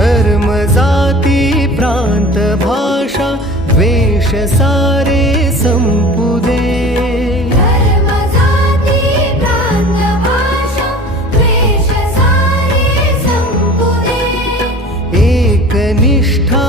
धर्म जाती प्रांत भाषा द्वेष सारे संपुदे। धर्म जाती प्रांत भाषा द्वेष सारे संपुदे। एकनिष्ठा